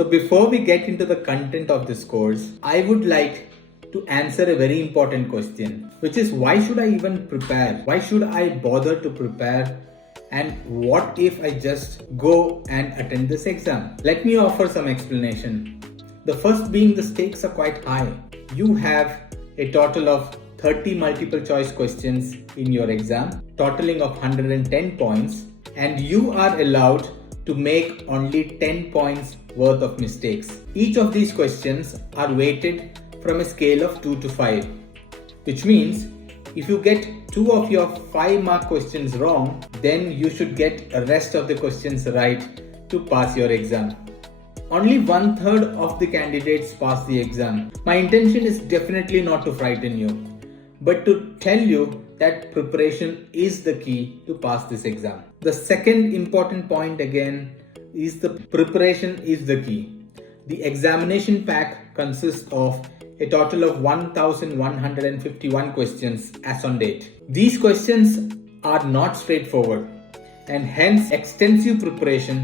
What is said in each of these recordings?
So before we get into the content of this course, I would like to answer a very important question, which is why should I even prepare? Why should I bother to prepare? And what if I just go and attend this exam? Let me offer some explanation. The first being the stakes are quite high. You have a total of 30 multiple choice questions in your exam, totaling of 110 points, and you are allowed to make only 10 points worth of mistakes. Each of these questions are weighted from a scale of 2 to 5, which means if you get 2 of your 5-mark questions wrong, then you should get the rest of the questions right to pass your exam. Only 1/3 of the candidates pass the exam. My intention is definitely not to frighten you, but to tell you that preparation is the key to pass this exam. The second important point again is the preparation is the key. The examination pack consists of a total of 1151 questions as on date. These questions are not straightforward, and hence extensive preparation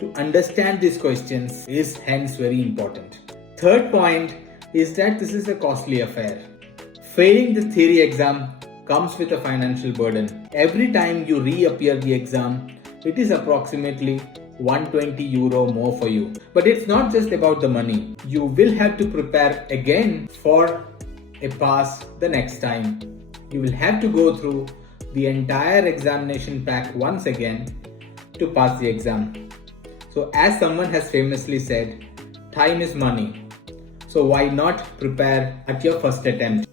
to understand these questions is hence very important. Third point is that this is a costly affair. Failing the theory exam comes with a financial burden. Every time you reappear the exam, it is approximately €120 more for you. But it's not just about the money. You will have to prepare again for a pass the next time. You will have to go through the entire examination pack once again to pass the exam. So as someone has famously said, time is money. So why not prepare at your first attempt?